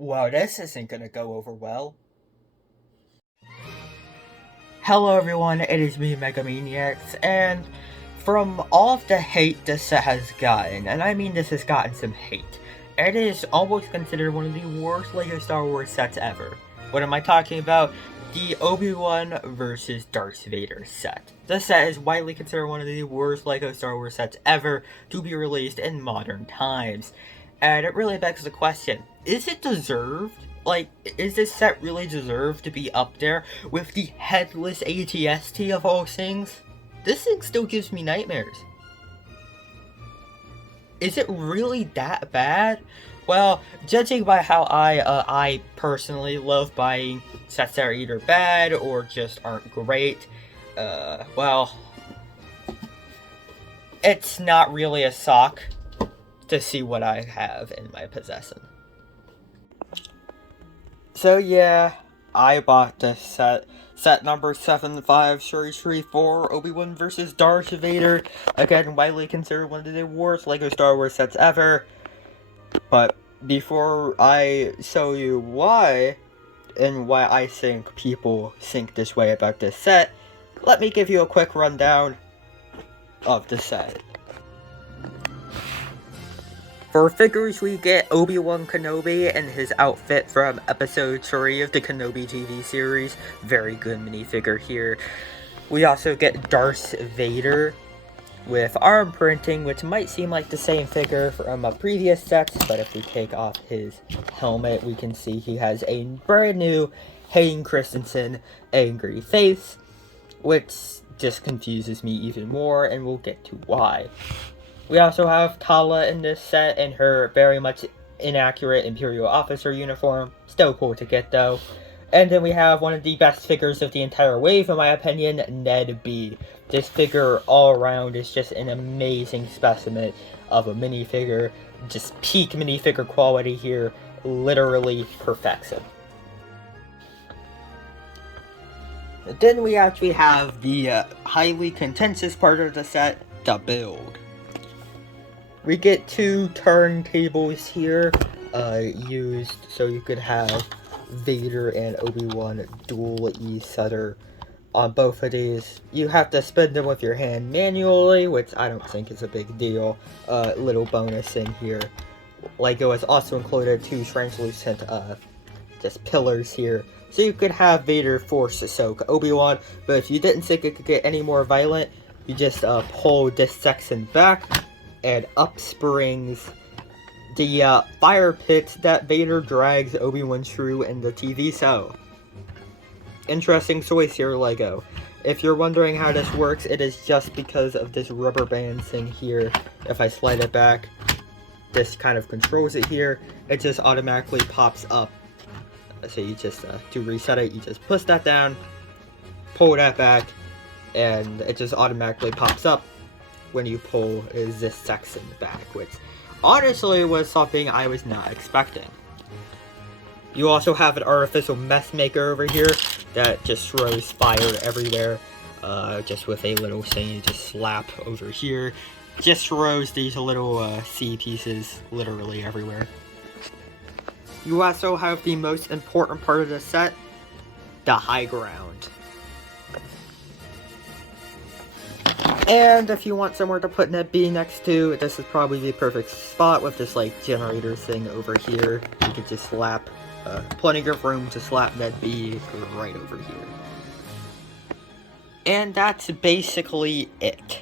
Well, this isn't gonna go over well. Hello everyone, it is me, Megamaniacs, and from all of the hate this set has gotten, and I mean this has gotten some hate, it is almost considered one of the worst LEGO Star Wars sets ever. What am I talking about? The Obi Wan versus Darth Vader set. This set is widely considered one of the worst LEGO Star Wars sets ever to be released in modern times. And it really begs the question, is it deserved? Like, is this set really deserved to be up there with the headless ATST of all things? This thing still gives me nightmares. Is it really that bad? Well, judging by how I personally love buying sets that are either bad or just aren't great, well, it's not really a shock to see what I have in my possession. So yeah, I bought this set number 7534, Obi Wan vs. Darth Vader. Again, widely considered one of the worst LEGO Star Wars sets ever. But before I show you why, and why I think people think this way about this set, let me give you a quick rundown of the set. For figures, we get Obi Wan Kenobi and his outfit from Episode 3 of the Kenobi TV series. Very good minifigure here. We also get Darth Vader with arm printing, which might seem like the same figure from a previous set, but if we take off his helmet, we can see he has a brand new Hayden Christensen angry face, which just confuses me even more, and we'll get to why. We also have Tala in this set in her very much inaccurate Imperial officer uniform. Still cool to get though. And then we have one of the best figures of the entire wave, in my opinion, Ned B. This figure all around is just an amazing specimen of a minifigure. Just peak minifigure quality here. Literally perfection. Then we actually have the highly contentious part of the set, the build. We get two turntables here, used so you could have Vader and Obi-Wan dual E-setter on both of these. You have to spin them with your hand manually, which I don't think is a big deal. Little bonus thing here. LEGO has also included two translucent, just pillars here. So you could have Vader force soak Obi-Wan, but if you didn't think it could get any more violent, you just, pull this section back, and up springs the fire pit that Vader drags Obi-Wan through in the TV show. Interesting choice here, LEGO. If you're wondering how this works, it is just because of this rubber band thing here. If I slide it back, this kind of controls it here. It just automatically pops up. So you just, to reset it, you just push that down, pull that back, and it just automatically pops up when you pull this section back, which honestly was something I was not expecting. You also have an artificial mess maker over here that just throws fire everywhere, just with a little thing you just slap over here. Just throws these little C pieces literally everywhere. You also have the most important part of the set, the high ground. And if you want somewhere to put Ned B next to, this is probably the perfect spot with this, like, generator thing over here. You could just slap, plenty of room to slap Ned B right over here. And that's basically it.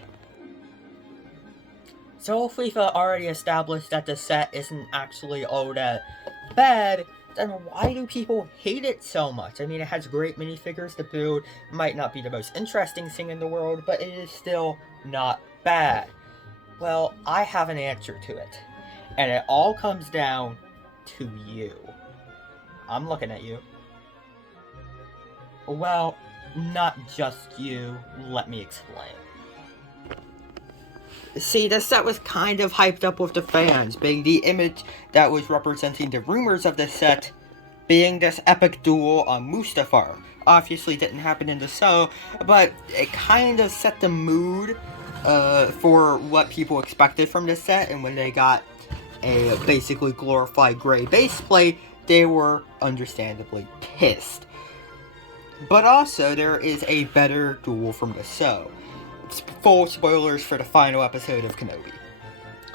So if we've already established that the set isn't actually all that bad, then why do people hate it so much? I mean, it has great minifigures to build, might not be the most interesting thing in the world, but it is still not bad. Well, I have an answer to it, and it all comes down to you. I'm looking at you. Well, not just you, let me explain. See, the set was kind of hyped up with the fans, being the image that was representing the rumors of the set being this epic duel on Mustafar. Obviously didn't happen in the show, but it kind of set the mood for what people expected from this set, and when they got a basically glorified gray base plate, they were understandably pissed. But also, there is a better duel from the show. Full spoilers for the final episode of Kenobi.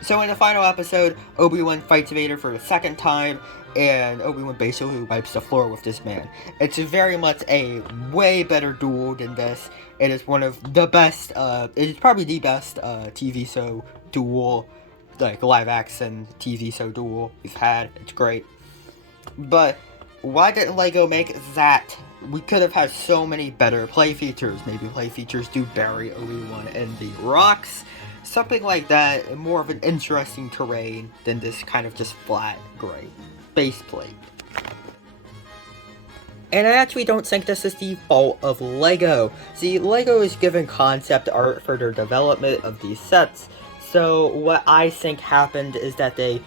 So in the final episode, Obi Wan fights Vader for the second time, and Obi Wan basically wipes the floor with this man. It's very much a way better duel than this. It is one of the best, it is probably the best TV show duel, like live action TV show duel we've had. It's great. But why didn't LEGO make that? We could have had so many better play features. Maybe play features do bury Obi-Wan in the rocks. Something like that, more of an interesting terrain than this kind of just flat, gray base plate. And I actually don't think this is the fault of LEGO. See, LEGO is given concept art for their development of these sets. So what I think happened is that they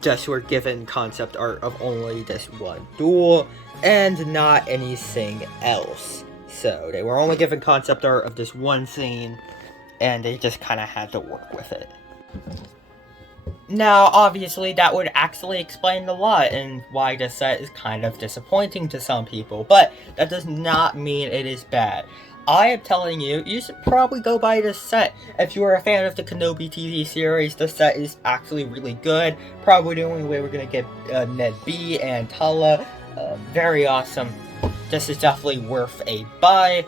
just were given concept art of only this one duel and not anything else. So they were only given concept art of this one scene, and they just kind of had to work with it. Now, obviously, that would actually explain a lot and why this set is kind of disappointing to some people, but that does not mean it is bad. I am telling you, you should probably go buy this set. If you are a fan of the Kenobi TV series, the set is actually really good. Probably the only way we're going to get Ned B and Tala. Very awesome. This is definitely worth a buy.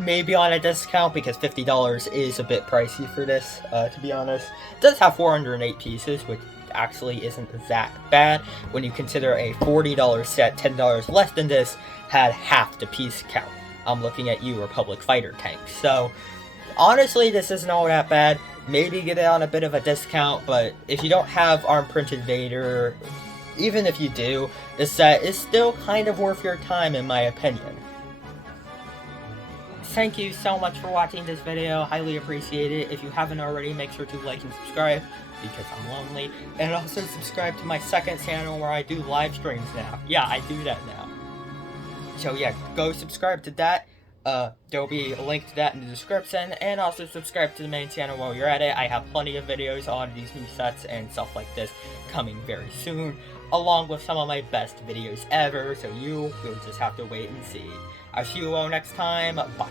Maybe on a discount, because $50 is a bit pricey for this, to be honest. It does have 408 pieces, which actually isn't that bad. When you consider a $40 set, $10 less than this, had half the piece count. I'm looking at you, Republic Fighter Tank. So, honestly, this isn't all that bad. Maybe get it on a bit of a discount, but if you don't have ARM-printed Vader, even if you do, this set is still kind of worth your time, in my opinion. Thank you so much for watching this video, highly appreciate it. If you haven't already, make sure to like and subscribe, because I'm lonely. And also subscribe to my second channel where I do live streams now. Yeah, I do that now. So yeah, go subscribe to that. There'll be a link to that in the description, and also subscribe to the main channel while you're at it. I have plenty of videos on these new sets and stuff like this coming very soon, along with some of my best videos ever, so you'll just have to wait and see. I'll see you all next time. Bye.